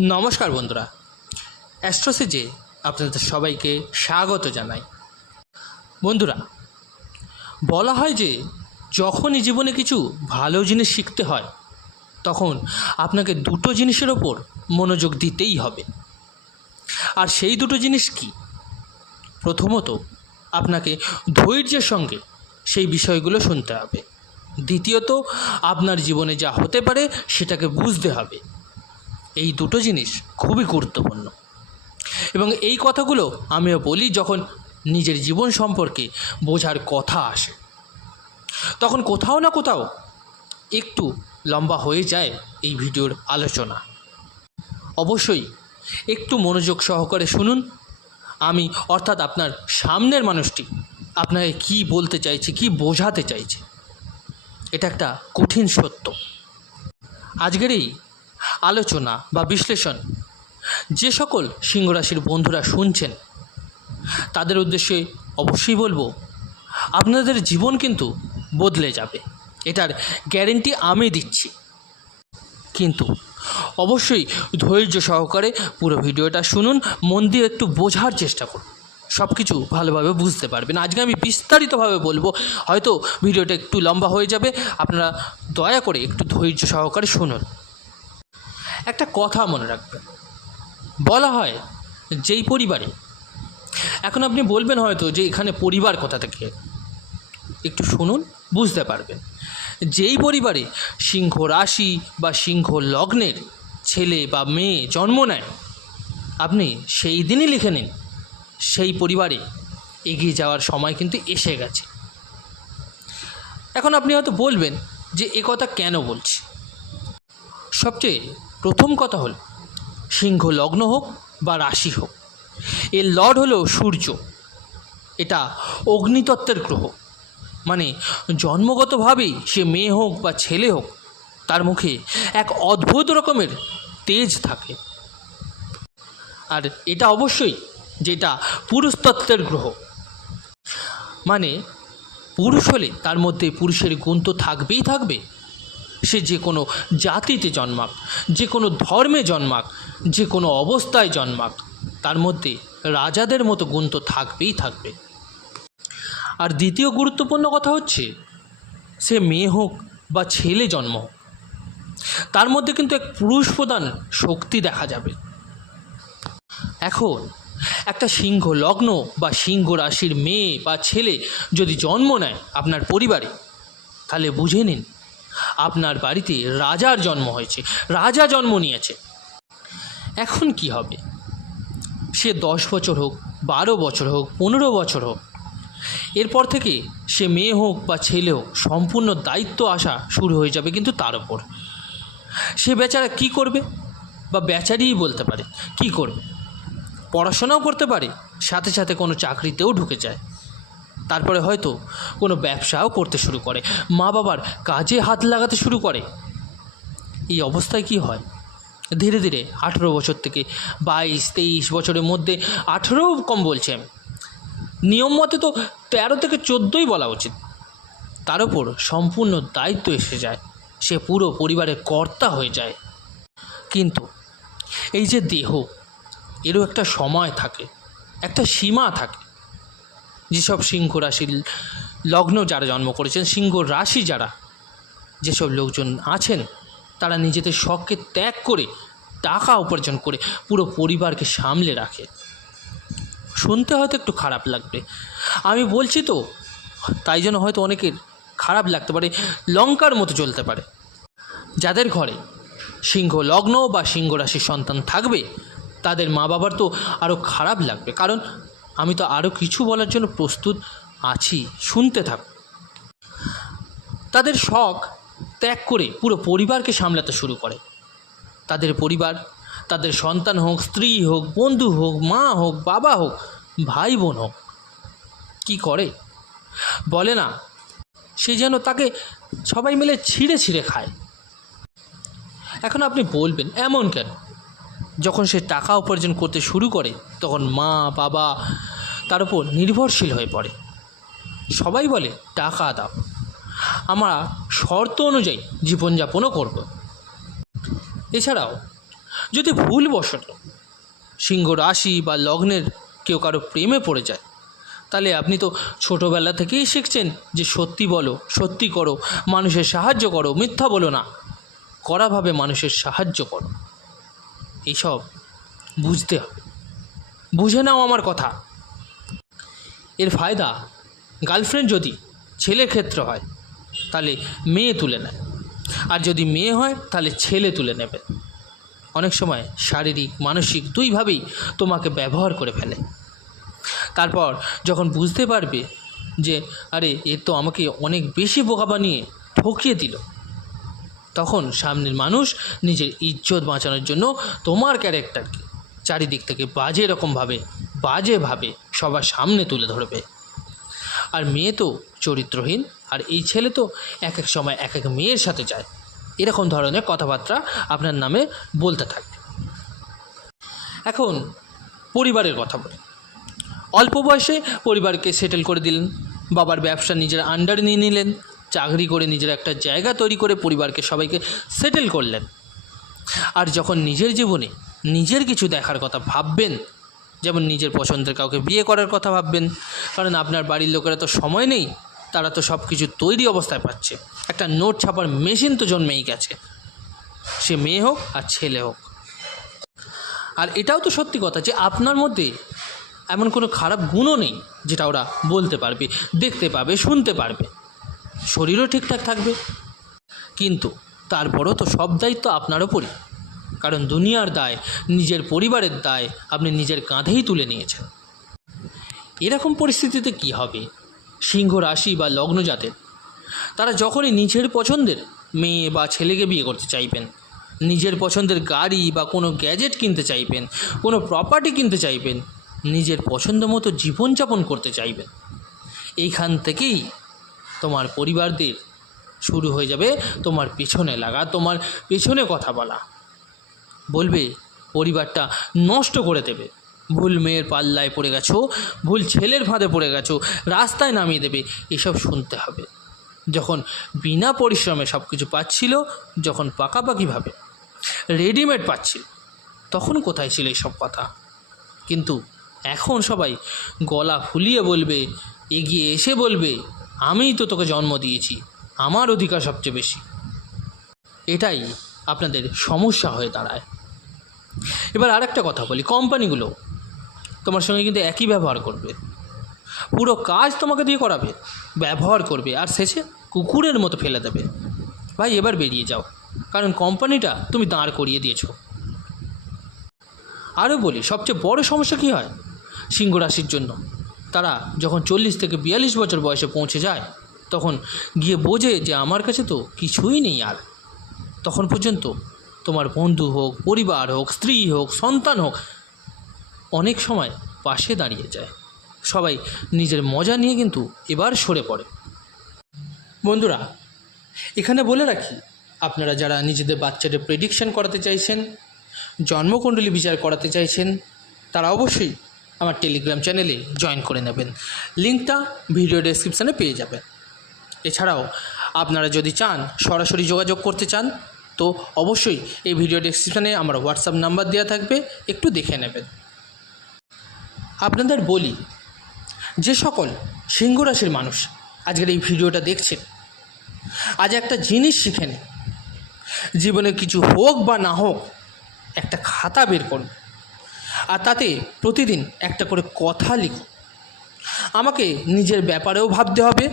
নমস্কার বন্ধুরা। অ্যাস্ট্রোসেজে আপনাদের সবাইকে স্বাগত জানাই। বন্ধুরা, বলা হয় যে যখনই জীবনে কিছু ভালো জিনিস শিখতে হয়, তখন আপনাকে দুটো জিনিসের ওপর মনোযোগ দিতেই হবে। আর সেই দুটো জিনিস কি? প্রথমত, আপনাকে ধৈর্যের সঙ্গে সেই বিষয়গুলো শুনতে হবে। দ্বিতীয়ত, আপনার জীবনে যা হতে পারে, সেটাকে বুঝতে হবে। এই দুটো জিনিস খুবই গুরুত্বপূর্ণ। এবং এই কথাগুলো আমিও বলি যখন নিজের জীবন সম্পর্কে বোঝার কথা আসে। তখন কোথাও না কোথাও একটু লম্বা হয়ে যায় এই ভিডিওর আলোচনা। অবশ্যই একটু মনোযোগ সহকারে শুনুন। আমি অর্থাৎ আপনার সামনের মানুষটি, আপনাকে কি বলতে চাইছে, কি বোঝাতে চাইছে, এটা একটা কঠিন সত্য। আজকের এই আলোচনা বা বিশ্লেষণ, যে সকল সিংহরাশির বন্ধুরা শুনছেন, তাদের উদ্দেশ্যে অবশ্যই বলব, আপনাদের জীবন কিন্তু বদলে যাবে। এটার গ্যারেন্টি আমি দিচ্ছি। কিন্তু অবশ্যই ধৈর্য সহকারে পুরো ভিডিওটা শুনুন, মন দিয়ে একটু বোঝার চেষ্টা করুন। সব কিছু ভালোভাবে বুঝতে পারবেন। আজকে আমি বিস্তারিতভাবে বলব, হয়তো ভিডিওটা একটু লম্বা হয়ে যাবে, আপনারা দয়া করে একটু ধৈর্য সহকারে শুনুন। একটা কথা মনে রাখবেন। বলা হয় যেই পরিবারে, এখন আপনি বলবেন হয়তো যে এখানে পরিবার কথা থেকে? একটু শুনুন, বুঝতে পারবেন। যেই পরিবারে সিংহ রাশি বা সিংহ লগ্নের ছেলে বা মেয়ে জন্ম নেয়, আপনি সেই দিনই লিখে নিন, সেই পরিবারে এগিয়ে যাওয়ার সময় কিন্তু এসে গেছে। এখন আপনি হয়তো বলবেন যে এ কথা কেন বলছি? সবচেয়ে প্রথম কথা হল, সিংহ লগ্ন হোক বা রাশি হোক, এর লর্ড হলো সূর্য। এটা অগ্নিতত্ত্বের গ্রহ। মানে জন্মগতভাবেই সে মেয়ে হোক বা ছেলে হোক, তার মুখে এক অদ্ভুত রকমের তেজ থাকে। আর এটা অবশ্যই যেটা পুরুষতত্ত্বের গ্রহ। মানে পুরুষ হলে তার মধ্যে পুরুষের গুণ তো থাকবেই থাকবে। সে যে কোনো জাতিতে জন্মাক, যে কোনো ধর্মে জন্মাক, যে কোনো অবস্থায় জন্মাক, তার মধ্যে রাজাদের মতো গুণ তো থাকবেই থাকবে। আর দ্বিতীয় গুরুত্বপূর্ণ কথা হচ্ছে, সে মেয়ে হোক বা ছেলে জন্ম হোক, তার মধ্যে কিন্তু এক পুরুষ প্রধান শক্তি দেখা যাবে। এখন একটা সিংহ লগ্ন বা সিংহ রাশির মেয়ে বা ছেলে যদি জন্ম নেয় আপনার পরিবারে, তাহলে বুঝে নিন আপনার বাড়িতে রাজার জন্ম হয়েছে, রাজা জন্ম নিয়েছে। এখন কি হবে? সে দশ বছর হোক, বারো বছর হোক, পনেরো বছর হোক, এরপর থেকে সে মেয়ে হোক বা ছেলে হোক, সম্পূর্ণ দায়িত্ব আসা শুরু হয়ে যাবে কিন্তু তার ওপর সে বেচারা কি করবে? বা বেচারিই বলতে পারে, কি করবে? পড়াশোনাও করতে পারে, সাথে সাথে কোনো চাকরিতেও ঢুকে যায়। তারপরে হয়তো কোনো ব্যবসাও করতে শুরু করে। মা বাবার কাজে হাত লাগাতে শুরু করে। এই অবস্থায় কি হয়? ধীরে ধীরে আঠেরো বছর থেকে বাইশ, তেইশ বছরের মধ্যে আঠেরোও কম বলছি। নিয়ম মতে তো তেরো থেকে চোদ্দোই বলা উচিত। তার উপর সম্পূর্ণ দায়িত্ব এসে যায়। সে পুরো পরিবারের কর্তা হয়ে যায়। কিন্তু এই যে দেহ, এরও একটা সময় থাকে, একটা সীমা থাকে। যেসব সিংহ রাশির লগ্ন যারা জন্ম করেছেন, সিংহ রাশি যারা, যেসব লোকজন আছেন, তারা নিজেদের শখকে ত্যাগ করে, টাকা উপার্জন করে, পুরো পরিবারকে সামলে রাখে। শুনতে হয়তো একটু খারাপ লাগবে। আমি বলছি তো, তাই জন্য হয়তো অনেকের খারাপ লাগতে পারে, লঙ্কার মতো চলতে পারে। যাদের ঘরে সিংহ লগ্ন বা সিংহ রাশির সন্তান থাকবে, তাদের মা বাবার তো আরও খারাপ লাগবে। কারণ আমি তো আরও কিছু বলার জন্য প্রস্তুত আছি। শুনতে থাক। তাদের শখ ত্যাগ করে পুরো পরিবারকে সামলাতে শুরু করে। তাদের পরিবার, তাদের সন্তান হোক, স্ত্রী হোক, বন্ধু হোক, মা হোক, বাবা হোক ভাই বোন হোক, কী করে? বলে না, সে যেন তাকে সবাই মিলে ছিঁড়ে ছিঁড়ে খায়। এখন আপনি বলবেন, এমন কেন? যখন সে টাকা উপার্জন করতে শুরু করে, তখন মা, বাবা তার উপর নির্ভরশীল হয়ে পড়ে। সবাই বলে, টাকা দাও। আমরা শর্ত অনুযায়ী জীবনযাপনও করব। এছাড়াও, যদি ভুলবশত সিংহ রাশি বা লগ্নের কেউ কারও প্রেমে পড়ে যায়, তাহলে আপনি তো ছোটোবেলা থেকেই শিখছেন যে সত্যি বলো, সত্যি করো, মানুষের সাহায্য করো, মিথ্যা বলো না। কড়াভাবে মানুষের সাহায্য করো। এইসব বুঝতে হবে। বুঝে নাও আমার কথা। এর ফায়দা গার্লফ্রেন্ড যদি ছেলের ক্ষেত্রে হয়, তাহলে মেয়ে তুলে নেয়। আর যদি মেয়ে হয়, তাহলে ছেলে তুলে নেবে। অনেক সময় শারীরিক, মানসিক দুইভাবেই তোমাকে ব্যবহার করে ফেলে। তারপর যখন বুঝতে পারবে যে, আরে, এ তো আমাকে অনেক বেশি বোকা বানিয়ে ঠকিয়ে দিল। তখন সামনের মানুষ নিজের ইজ্জত বাঁচানোর জন্য তোমার ক্যারেক্টারকে চারিদিক থেকে বাজে রকমভাবে, বাজেভাবে সবার সামনে তুলে ধরবে। আর মেয়ে তো চরিত্রহীন, আর এই ছেলে তো এক এক সময় এক এক মেয়ের সাথে যায়। এরকম ধরনের কথাবার্তা আপনার নামে বলতে থাকে। এখন পরিবারের কথা বলি। অল্প বয়সে পরিবারকে সেটেল করে দিলেন, বাবার ব্যবসা নিজের আন্ডার নিয়ে নিলেন। চাকরি করে নিজের একটা জায়গা তৈরি করে পরিবারকে সবাইকে সেটেল করলেন। আর যখন নিজের জীবনে নিজের কিছু দেখার কথা ভাববেন, যেমন নিজের পছন্দের কাউকে বিয়ে করার কথা ভাববেন, কারণ আপনার বাড়ির লোকেরা তো সময় নেই, তারা তো সব কিছু তৈরি অবস্থায় পাচ্ছে। একটা নোট ছাপার মেশিন তো জন্মেই গেছে। সে মেয়ে হোক আর ছেলে হোক। আর এটাও তো সত্যি কথা যে আপনার মধ্যে এমন কোনো খারাপ গুণও নেই, যেটা ওরা বলতে পারবে, দেখতে পাবে, শুনতে পারবে। শরীরও ঠিকঠাক থাকবে। কিন্তু তারপরও তো সব দায়িত্ব আপনার ওপরই। কারণ দুনিয়ার দায় নিজের পরিবারের দায় আপনি নিজের কাঁধেই তুলে নিয়েছেন। এরকম পরিস্থিতিতে কি হবে? সিংহ রাশি বা লগ্ন জাতের। তারা যখনই নিজের পছন্দের মেয়ে বা ছেলেকে বিয়ে করতে চাইবেন, নিজের পছন্দের গাড়ি বা কোনো গ্যাজেট কিনতে চাইবেন, কোনো প্রপার্টি কিনতে চাইবেন, নিজের পছন্দ মতো জীবনযাপন করতে চাইবেন। এইখান থেকেই তোমার পরিবারদের শুরু হয়ে যাবে, তোমার পেছনে লাগা, তোমার পেছনে কথা বলা। বলবে, পরিবারটা নষ্ট করে দেবে। ভুল মেয়ের পাল্লায় পড়ে গেছো, ভুল ছেলের ফাঁদে পড়ে গেছো, রাস্তায় নামিয়ে দেবে, এসব শুনতে হবে। যখন বিনা পরিশ্রমে সব কিছু পাচ্ছিল, যখন পাকাপাকিভাবে রেডিমেড পাচ্ছিল, তখন কোথায় ছিল এইসব কথা? কিন্তু এখন সবাই গলা ফুলিয়ে বলবে, এগিয়ে এসে বলবে আমিই তো তোকে জন্ম দিয়েছি। আমার অধিকার সবচেয়ে বেশি। এটাই আপনাদের সমস্যা হয়ে দাঁড়ায়। এবার আরেকটা কথা বলি, কোম্পানিগুলো তোমার সঙ্গে কিন্তু একই ব্যবহার করবে। পুরো কাজ তোমাকে দিয়ে করাবে, ব্যবহার করবে, আর শেষে কুকুরের মতো ফেলে দেবে। ভাই, এবার বেরিয়ে যাও, কারণ কোম্পানিটা তুমি দাঁড় করিয়ে দিয়েছ। আরও বলি, সবচেয়ে বড় সমস্যা কী হয়? সিংহ রাশির জন্য। তারা যখন চল্লিশ থেকে বিয়াল্লিশ বছর বয়সে পৌঁছে যায়, তখন গিয়ে বোঝে যে আমার কাছে তো কিছুই নেই আর। তখন পর্যন্ত তোমার বন্ধু হোক, পরিবার হোক, স্ত্রী হোক, সন্তান হোক, অনেক সময় পাশে দাঁড়িয়ে যায়। সবাই নিজের মজা নিয়ে কিন্তু এবার সরে পড়ে। বন্ধুরা, এখানে বলে রাখি, আপনারা যারা নিজেদের বাচ্চাদের প্রেডিকশন করাতে চাইছেন, জন্মকুণ্ডলী বিচার করাতে চাইছেন, তারা অবশ্যই আমার টেলিগ্রাম চ্যানেলে জয়েন করে নেবেন। লিঙ্কটা ভিডিও ডেসক্রিপশানে পেয়ে যাবেন। এছাড়াও, আপনারা যদি চান, সরাসরি যোগাযোগ করতে চান, তো অবশ্যই এই ভিডিও ডেসক্রিপশানে আমার হোয়াটসঅ্যাপ নাম্বার দেওয়া থাকবে, একটু দেখে নেবেন। আপনাদের বলি, যে সকল সিংহ রাশির মানুষ আজকের এই ভিডিওটা দেখছেন, আজ একটা জিনিস শিখে জীবনে কিছু হোক বা না হোক, একটা খাতা বের করুন। আর তাতে প্রতিদিন একটা করে কথা লিখুন আমাকে নিজের ব্যাপারেও ভাবতে হবে,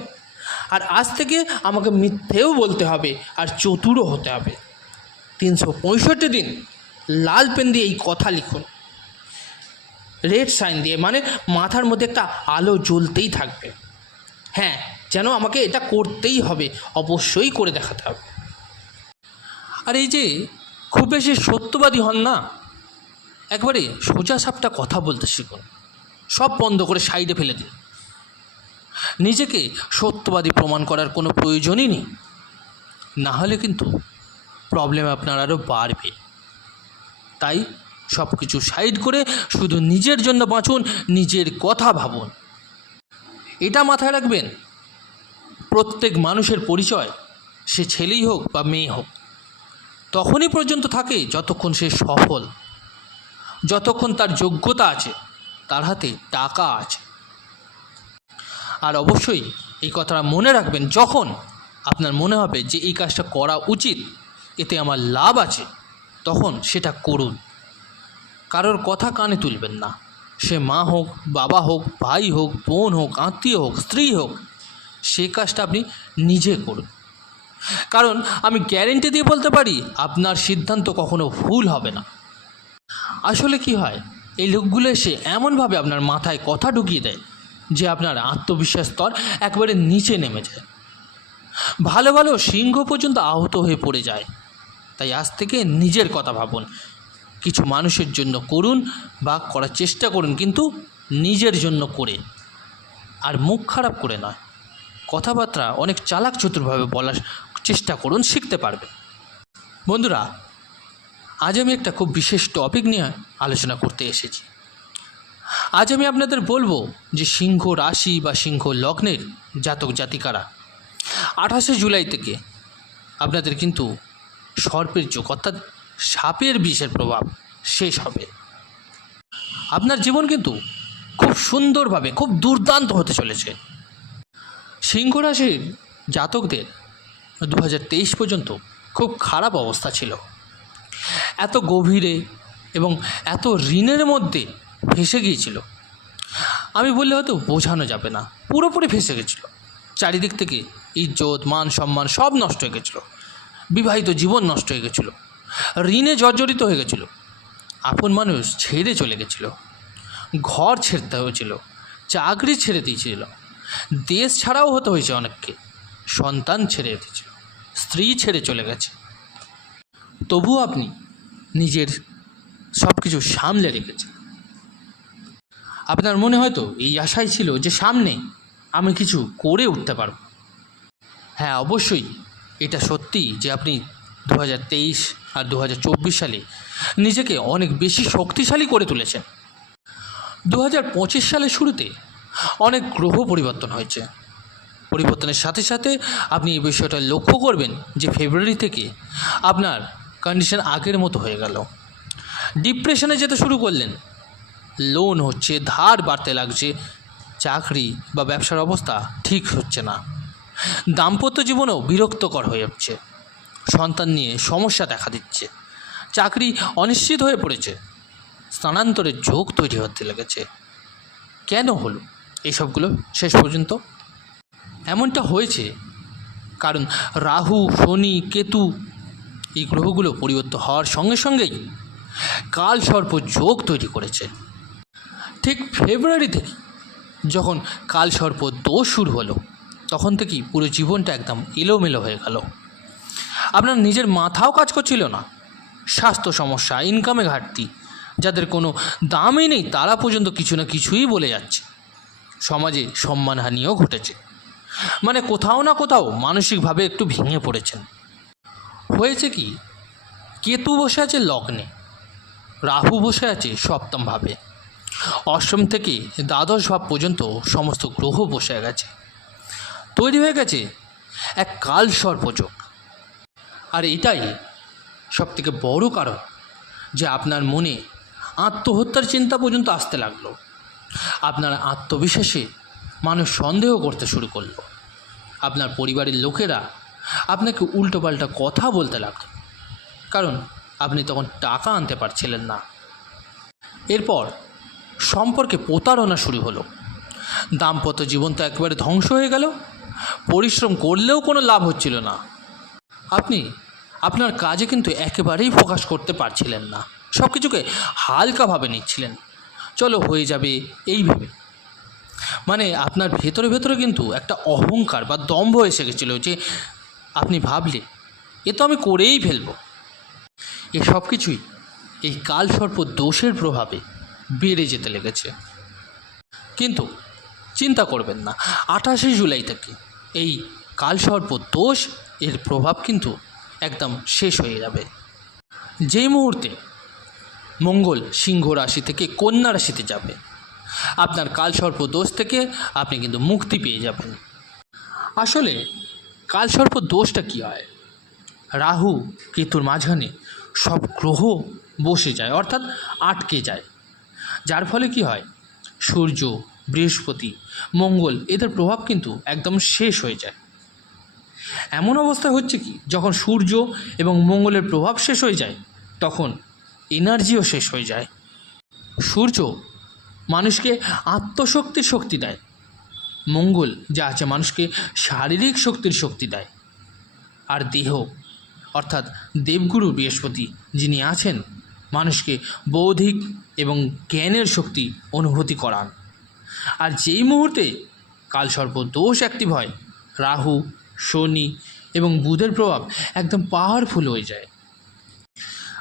আর আজ থেকে আমাকে মিথ্যেও বলতে হবে, আর চতুরও হতে হবে। তিনশো পঁয়ষট্টি দিন লাল পেন দিয়ে এই কথা লিখুন। রেড সাইন দিয়ে মানে মাথার মধ্যে একটা আলো জ্বলতেই থাকবে। হ্যাঁ যেন আমাকে এটা করতেই হবে, অবশ্যই করে দেখাতে হবে। আর এই যে খুব বেশি সত্যবাদী হন না একবারে সোজা সাপটা কথা বলতে শিখুন। সব বন্ধ করে সাইডে ফেলে দিন। নিজেকে সত্যবাদী প্রমাণ করার কোনো প্রয়োজনই নেই। না হলে কিন্তু প্রবলেম আপনার আরও বাড়বে। তাই সব কিছু সাইড করে শুধু নিজের জন্য বাঁচুন, নিজের কথা ভাবুন। এটা মাথায় রাখবেন, প্রত্যেক মানুষের পরিচয়, সে ছেলেই হোক বা মেয়ে হোক, তখনই পর্যন্ত থাকে যতক্ষণ সে সফল। যতক্ষণ তার যোগ্যতা আছে, তার হাতে টাকা আছে। আর অবশ্যই এই কথাটা মনে রাখবেন, যখন আপনার মনে হবে যে এই কাজটা করা উচিত, এতে আমার লাভ আছে, তখন সেটা করুন। কারোর কথা কানে তুলবেন না। সে মা হোক, বাবা হোক, ভাই হোক, বোন হোক, আত্মীয় হোক, স্ত্রী হোক সেই কাজটা আপনি নিজে করুন। কারণ আমি গ্যারেন্টি দিয়ে বলতে পারি, আপনার সিদ্ধান্ত কখনো ভুল হবে না। আসলে কি হয়? এই লোকগুলো এসে এমনভাবে আপনার মাথায় কথা ঢুকিয়ে দেয় যে আপনার আত্মবিশ্বাস স্তর একবারে নিচে নেমে যায়। ভালো ভালো সিংহ পর্যন্ত আহত হয়ে পড়ে যায়। তাই আজ থেকে নিজের কথা ভাবুন। কিছু মানুষের জন্য করুন বা করার চেষ্টা করুন, কিন্তু নিজের জন্য করে। আর মুখ খারাপ করে নয়। কথাবার্তা অনেক চালাক চতুরভাবে বলার চেষ্টা করুন, শিখতে পারবেন। বন্ধুরা আজ আমি একটা খুব বিশেষ টপিক নিয়ে আলোচনা করতে এসেছি। আজ আমি আপনাদের বলব যে সিংহ রাশি বা সিংহ লগ্নের জাতক জাতিকারা, আঠাশে জুলাই থেকে আপনাদের কিন্তু সর্পের যোগ অর্থাৎ সাপের বিষের প্রভাব শেষ হবে। আপনার জীবন কিন্তু খুব সুন্দরভাবে, খুব দুর্দান্ত হতে চলেছে। সিংহ রাশির জাতকদের দু হাজার তেইশ পর্যন্ত খুব খারাপ অবস্থা ছিল। এত গভীরে এবং এত ঋণের মধ্যে ফেসে গিয়েছিল। আমি বললে হয়তো বোঝানো যাবে না। পুরোপুরি ফেসে গেছিল। চারিদিক থেকে ইজ্জত, মান, সম্মান সব নষ্ট হয়ে গেছিল। বিবাহিত জীবন নষ্ট হয়ে গেছিল। ঋণে জর্জরিত হয়ে গেছিল। আপন মানুষ ছেড়ে চলে গেছিল। ঘর ছেড়তে হয়েছিল। চাকরি ছেড়ে দিয়েছিল। দেশ ছাড়াও হতে হয়েছে অনেককে। সন্তান ছেড়ে দিয়েছিল। স্ত্রী ছেড়ে চলে গেছে। তবুও আপনি নিজের সব কিছু সামলে রেখেছে। আপনার মনে হয়তো এই আশাই ছিল যে সামনে আমি কিছু করে উঠতে পারব। হ্যাঁ অবশ্যই এটা সত্যি যে আপনি দু হাজার তেইশ আর দু হাজার চব্বিশ সালে নিজেকে অনেক বেশি শক্তিশালী করে তুলেছেন। দু হাজার পঁচিশ সালের শুরুতে অনেক গ্রহ পরিবর্তন হয়েছে। পরিবর্তনের সাথে সাথে আপনি এই বিষয়টা লক্ষ্য করবেন যে ফেব্রুয়ারি থেকে আপনার কন্ডিশন আগের মতো হয়ে গেল। ডিপ্রেশনে যেতে শুরু করলেন। লোন হচ্ছে, ধার বাড়তে লাগছে, চাকরি বা ব্যবসার অবস্থা ঠিক হচ্ছে না। দাম্পত্য জীবনেও বিরক্তকর হয়ে যাচ্ছে। সন্তান নিয়ে সমস্যা দেখা দিচ্ছে। চাকরি অনিশ্চিত হয়ে পড়েছে। স্থানান্তরের যোগ তৈরি হতে লেগেছে। কেন হলো? এইসবগুলো শেষ পর্যন্ত? এমনটা হয়েছে কারণ রাহু, শনি, কেতু এই গ্রহগুলো পরিবর্তন হওয়ার সঙ্গে সঙ্গেই কাল সর্প যোগ তৈরি করেছে। ঠিক ফেব্রুয়ারি থেকে যখন কাল সর্প দোষ শুরু হলো, তখন থেকেই পুরো জীবনটা একদম এলোমেলো হয়ে গেল। আপনার নিজের মাথাও কাজ করছিল না। স্বাস্থ্য সমস্যা ইনকামে ঘাটতি, যাদের কোনো দামই নেই, তারা পর্যন্ত কিছু না কিছুই বলে যাচ্ছে। সমাজে সম্মানহানিও ঘটেছে। মানে কোথাও না কোথাও মানসিকভাবে একটু ভেঙে পড়েছেন। হয়েছে কি? কেতু বসে আছে লগ্নে, রাহু বসে আছে সপ্তম ভাবে। অষ্টম থেকে দ্বাদশ ভাব পর্যন্ত সমস্ত গ্রহ বসে গেছে। তৈরি হয়ে গেছে এক কাল সর্পযোগ। আর এটাই সবথেকে বড় কারণ যে আপনার মনে আত্মহত্যার চিন্তা পর্যন্ত আসতে লাগল। আপনার আত্মবিশ্বাসে মানুষ সন্দেহ করতে শুরু করল। আপনার পরিবারের লোকেরা আপনাকে উল্টোপাল্টা কথা বলতে লাগল। কারণ আপনি তখন টাকা আনতে পারছিলেন না। এরপর সম্পর্কে প্রতারণা শুরু হলো। দাম্পত্য জীবন তো একেবারে ধ্বংস হয়ে গেল। পরিশ্রম করলেও কোনো লাভ হচ্ছিল না। আপনি, আপনার কাজে কিন্তু একেবারেই ফোকাস করতে পারছিলেন না। সব কিছুকে হালকাভাবে নিচ্ছিলেন। চলো হয়ে যাবে এই ভেবে। মানে আপনার ভেতরে ভেতরে কিন্তু একটা অহংকার বা দম্ভ এসে গেছিল যে আপনি ভাবলে, এ তো আমি করেই ফেলব। এ সব কিছুই এই কালসর্প দোষের প্রভাবে বেড়ে যেতে লেগেছে। কিন্তু চিন্তা করবেন না, আঠাশে জুলাই থেকে এই কালসর্প দোষ এর প্রভাব কিন্তু একদম শেষ হয়ে যাবে। যেই মুহূর্তে মঙ্গল সিংহ রাশি থেকে কন্যা রাশিতে যাবে, আপনার কালসর্প দোষ থেকে আপনি কিন্তু মুক্তি পেয়ে যাবেন। আসলে কালসর্প দোষটা কী হয়? রাহু, কেতুর মাঝখানে সব গ্রহ বসে যায়, অর্থাৎ আটকে যায়। যার ফলে কি হয়? সূর্য, বৃহস্পতি, মঙ্গল এদের প্রভাব কিন্তু একদম শেষ হয়ে যায়। এমন অবস্থা হচ্ছে কি, যখন সূর্য এবং মঙ্গলের প্রভাব শেষ হয়ে যায়, তখন এনার্জিও শেষ হয়ে যায়। সূর্য মানুষকে আত্মশক্তির শক্তি দেয়। মঙ্গল, যা আছে মানুষকে শারীরিক শক্তির শক্তি দেয়। আর দেহ, অর্থাৎ দেবগুরু বৃহস্পতি, যিনি আছেন, মানুষকে বৌদ্ধিক এবং জ্ঞানের শক্তি অনুভূতি করান। আর যেই মুহূর্তে কালসর্প দোষ অ্যাক্টিভ হয়, রাহু, শনি এবং বুধের প্রভাব একদম পাওয়ারফুল হয়ে যায়।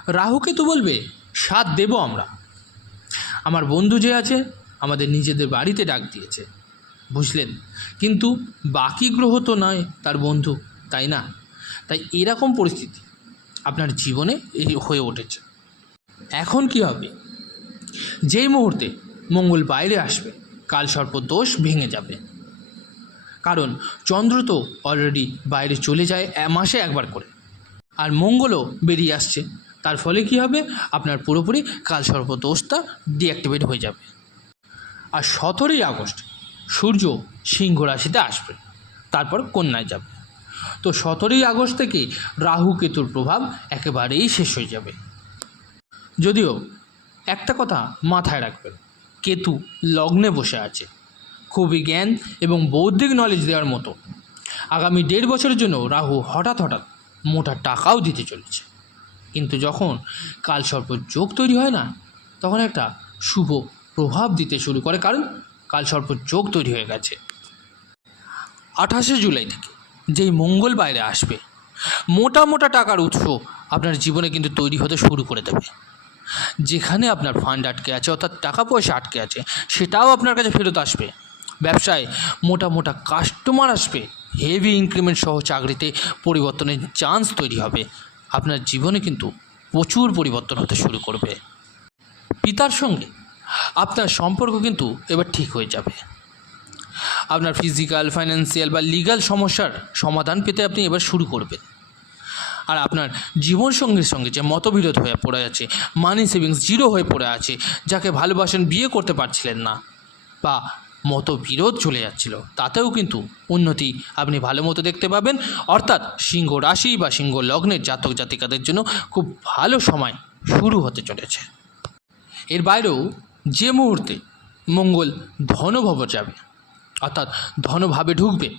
রাহুকে তো বলবে সাথ দেব আমরা। আমার বন্ধু যে আছে, আমাদের নিজেদের বাড়িতে ডাক দিয়েছে। বুঝলেন। কিন্তু বাকি গ্রহ তো নয়, তার বন্ধু, তাই না? তাই এরকম পরিস্থিতি আপনার জীবনে হয়ে উঠেছে। এখন কি হবে? যেই মুহূর্তে মঙ্গল বাইরে আসবে, কাল সর্প দোষ ভেঙে যাবে। কারণ চন্দ্র তো অলরেডি বাইরে চলে যায় মাসে একবার করে। আর মঙ্গলও বেরিয়ে আসছে। তার ফলে কি হবে? আপনার পুরোপুরি কাল সর্প দোষটা ডিঅ্যাক্টিভেট হয়ে যাবে। আর সতেরোই আগস্ট সূর্য সিংহ রাশিতে আসবে, তারপর কন্যায় যাবে। তো সতেরোই আগস্ট থেকে রাহু কেতুর প্রভাব একেবারেই শেষ হয়ে যাবে। যদিও একটা কথা মাথায় রাখবেন, কেতু লগ্নে বসে আছে। খুবই জ্ঞান এবং বৌদ্ধিক নলেজ দেওয়ার মতো। আগামী দেড় বছরের জন্য রাহু হঠাৎ হঠাৎ মোটা টাকাও দিতে চলেছে। কিন্তু যখন কালসর্প যোগ তৈরি হয় না, তখন একটা শুভ প্রভাব দিতে শুরু করে। কারণ কালসর্প যোগ তৈরি হয়ে গেছে। আঠাশে জুলাই থেকে যেই মঙ্গল বাইরে আসবে, মোটা মোটা টাকার উৎস আপনার জীবনে কিন্তু তৈরি হতে শুরু করে দেবে। যেখানে আপনার ফান্ড আটকে আছে, অর্থাৎ টাকা পয়সা আটকে আছে, সেটাও আপনার কাছে ফেরত আসবে। ব্যবসায় মোটা মোটা কাস্টমার আসবে হেভি ইনক্রিমেন্ট সহ চাকরিতে পরিবর্তনের চান্স তৈরি হবে। আপনার জীবনে কিন্তু প্রচুর পরিবর্তন হতে শুরু করবে। পিতার সঙ্গে আপনার সম্পর্ক কিন্তু এবার ঠিক হয়ে যাবে। আপনার ফিজিক্যাল ফাইন্যান্সিয়াল বা লিগ্যাল সমস্যার সমাধান পেতে আপনি এবার শুরু করবেন। আর আপনার জীবনসঙ্গীর সঙ্গে যে মতবিরোধ হয়ে পড়ে আছে মানি সেভিংস জিরো হয়ে পড়ে আছে, যাকে ভালোবাসেন, বিয়ে করতে পারছিলেন না বা মতবিরোধ চলে যাচ্ছিল, তাতেও কিন্তু উন্নতি আপনি ভালো মতো দেখতে পাবেন। অর্থাৎ সিংহ রাশি বা সিংহ লগ্নের জাতক জাতিকাদের জন্য খুব ভালো সময় শুরু হতে চলেছে। এর বাইরেও যে মুহূর্তে মঙ্গল ধনভব যাবে, অর্থাৎ ধনভাবে ঢুকবে,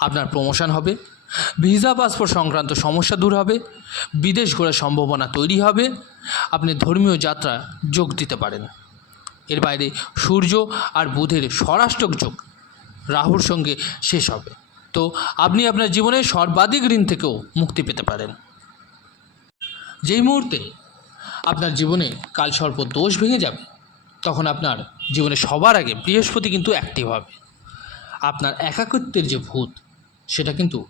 আপনার প্রমোশন হবে ভিসা পাসপোর্ট সংক্রান্ত সমস্যা দূর হবে, বিদেশ ঘোরার সম্ভাবনা তৈরি হবে, আপনি ধর্মীয় যাত্রা যোগ দিতে পারেন। এর বাইরে সূর্য আর বুধের স্বরাষ্টক যোগ রাহুর সঙ্গে শেষ হবে। তো আপনি আপনার জীবনে সর্বাধিক ঋণ থেকেও মুক্তি পেতে পারেন। যেই মুহূর্তে আপনার জীবনে কালসর্প দোষ ভেঙে যাবে তখন আপনার জীবনে সবার আগে বৃহস্পতি কিন্তু অ্যাক্টিভ হবে। আপনার একাকিত্বের যে ভূত, সেটা কিন্তু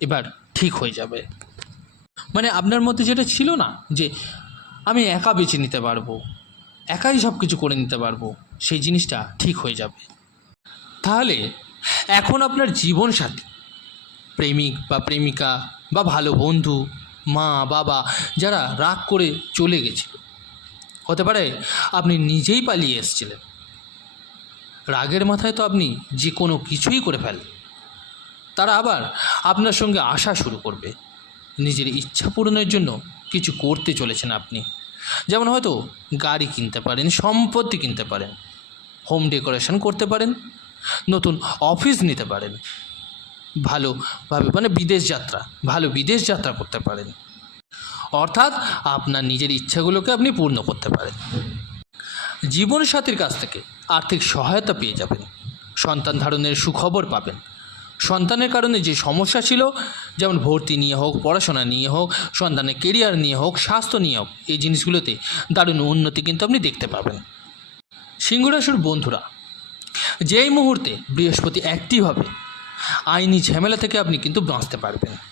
এবার ঠিক হয়ে যাবে। মানে আপনার মধ্যে যেটা ছিল না, যে আমি একা বেছে নিতে পারব, একাই সব কিছু করে নিতে পারব, সেই জিনিসটা ঠিক হয়ে যাবে। তাহলে এখন আপনার জীবন সাথী, প্রেমিক বা প্রেমিকা বা ভালো বন্ধু, মা, বাবা, যারা রাগ করে চলে গেছিল হতে পারে, আপনি নিজেই পালিয়ে এসেছিলেন। রাগের মাথায় তো আপনি যে কোনো কিছুই করে ফেলেন। তারা আবার আপনার সঙ্গে আসা শুরু করবে। নিজের ইচ্ছা পূরণের জন্য কিছু করতে চলেছেন আপনি। যেমন হয়তো গাড়ি কিনতে পারেন, সম্পত্তি কিনতে পারেন হোম ডেকোরেশন করতে পারেন, নতুন অফিস নিতে পারেন ভালোভাবে মানে বিদেশ যাত্রা, ভালো বিদেশ যাত্রা করতে পারেন। অর্থাৎ আপনার নিজের ইচ্ছাগুলোকে আপনি পূর্ণ করতে পারেন। জীবনসাথীর কাছ থেকে আর্থিক সহায়তা পেয়ে যাবেন। সন্তান ধারণের সুখবর পাবেন। সন্তানের কারণে যে সমস্যা ছিল, যেমন ভর্তি নিয়ে হোক, পড়াশোনা নিয়ে হোক, সন্তানের কেরিয়ার নিয়ে হোক, স্বাস্থ্য নিয়ে হোক, এই জিনিসগুলোতে দারুণ উন্নতি কিন্তু আপনি দেখতে পাবেন। সিংহরাশুর বন্ধুরা, যেই মুহূর্তে বৃহস্পতি অ্যাক্টিভ হবে, আইনি ঝামেলা থেকে আপনি কিন্তু বাঁচতে পারবেন।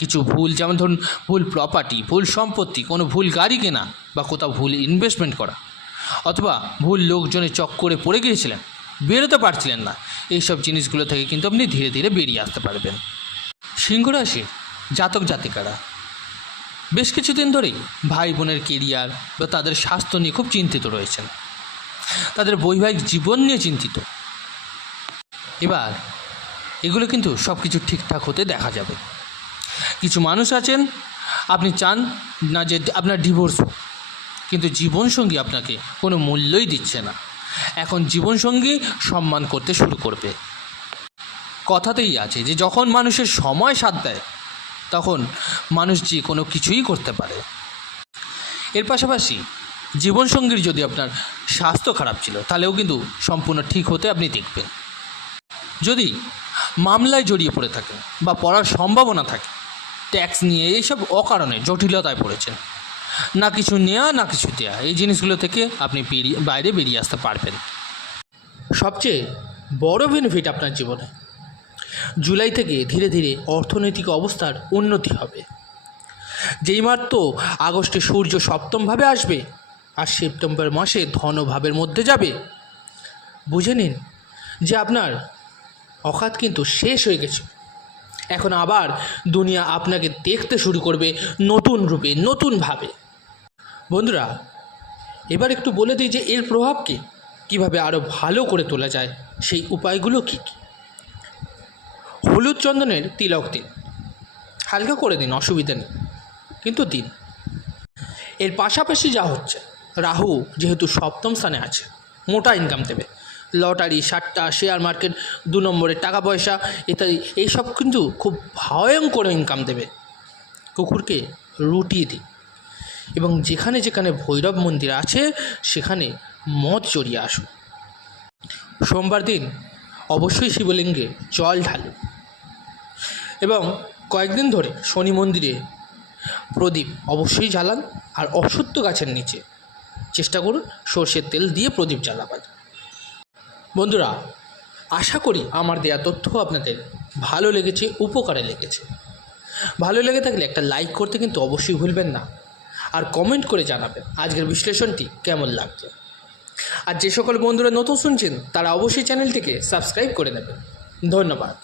কিছু ভুল, যেমন ধরুন ভুল প্রপার্টি ভুল সম্পত্তি, কোনো ভুল গাড়ি কেনা বা কোথাও ভুল ইনভেস্টমেন্ট করা, অথবা ভুল লোকজনের চক্করে পড়ে গিয়েছিলেন, বেরোতে পারছিলেন না, এইসব জিনিসগুলো থেকে কিন্তু আপনি ধীরে ধীরে বেরিয়ে আসতে পারবেন। সিংহ রাশির জাতক জাতিকারা, বেশ কিছুদিন ধরেই ভাই বোনের কেরিয়ার বা তাদের স্বাস্থ্য নিয়ে খুব চিন্তিত রয়েছেন, তাদের বৈবাহিক জীবন নিয়ে চিন্তিত। এবার এগুলো কিন্তু সব কিছু ঠিকঠাক হতে দেখা যাবে। কিছু মানুষ আছেন, আপনি চান না যে আপনার ডিভোর্স কিন্তু জীবনসঙ্গী আপনাকে কোনো মূল্যই দিচ্ছে না। এখন জীবনসঙ্গী সম্মান করতে শুরু করবে। কথাতেই আছে যে, যখন মানুষের সময় সাথ দেয়, তখন মানুষ যে কোনো কিছুই করতে পারে। এর পাশাপাশি জীবনসঙ্গীর যদি আপনার স্বাস্থ্য খারাপ ছিল, তাহলেও কিন্তু সম্পূর্ণ ঠিক হতে আপনি দেখবেন। যদি মামলায় জড়িয়ে পড়ে থাকেন বা পড়ার সম্ভাবনা থাকে ট্যাক্স নিয়ে এইসব অকারণে জটিলতায় পড়েছেন। না কিছু নেওয়া না কিছু দেওয়া এই জিনিসগুলো থেকে আপনি বাইরে বেরিয়ে আসতে পারবেন। সবচেয়ে বড় বেনিফিট আপনার জীবনে, জুলাই থেকে ধীরে ধীরে অর্থনৈতিক অবস্থার উন্নতি হবে। যেই মাত্র আগস্টে সূর্য সপ্তমভাবে আসবে, আর সেপ্টেম্বর মাসে ধনভাবের মধ্যে যাবে, বুঝে নিন যে আপনার অখাত কিন্তু শেষ হয়ে গেছে। এখন আবার দুনিয়া আপনাকে দেখতে শুরু করবে নতুন রূপে নতুনভাবে বন্ধুরা, এবার একটু বলে দিই যে এর প্রভাবকে কীভাবে আরও ভালো করে তোলা যায়, সেই উপায়গুলো কী কী? হলুদ চন্দনের তিলক দিন। হালকা করে দিন, অসুবিধা নেই, কিন্তু দিন। এর পাশাপাশি যা হচ্ছে, রাহু যেহেতু সপ্তম স্থানে আছে, মোটা ইনকাম দেবে। লটারি সাট্টা শেয়ার মার্কেট, দু নম্বরের টাকা পয়সা ইত্যাদি। এইসব কিন্তু খুব ভয়ঙ্কর ইনকাম দেবে। কুকুরকে রুটিয়ে দিই এবং যেখানে যেখানে ভৈরব মন্দির আছে, সেখানে মদ জড়িয়ে আসুন। সোমবার দিন অবশ্যই শিবলিঙ্গে জল ঢালুন। এবং কয়েকদিন ধরে শনি মন্দিরে প্রদীপ অবশ্যই জ্বালান আর অশ্বত্থ গাছের নিচে। চেষ্টা করুন সর্ষের তেল দিয়ে প্রদীপ জ্বালাবার। বন্ধুরা, আশা করি আমার দেয়া তথ্য আপনাদের ভালো লেগেছে, উপকারে লেগেছে। ভালো লেগে থাকলে একটা লাইক করতে কিন্তু অবশ্যই ভুলবেন না। আর কমেন্ট করে জানাবেন আজকের বিশ্লেষণটি কেমন লাগছে। আর যে সকল বন্ধুরা নতুন শুনছেন, তারা অবশ্যই চ্যানেলটিকে সাবস্ক্রাইব করে নেবেন ধন্যবাদ।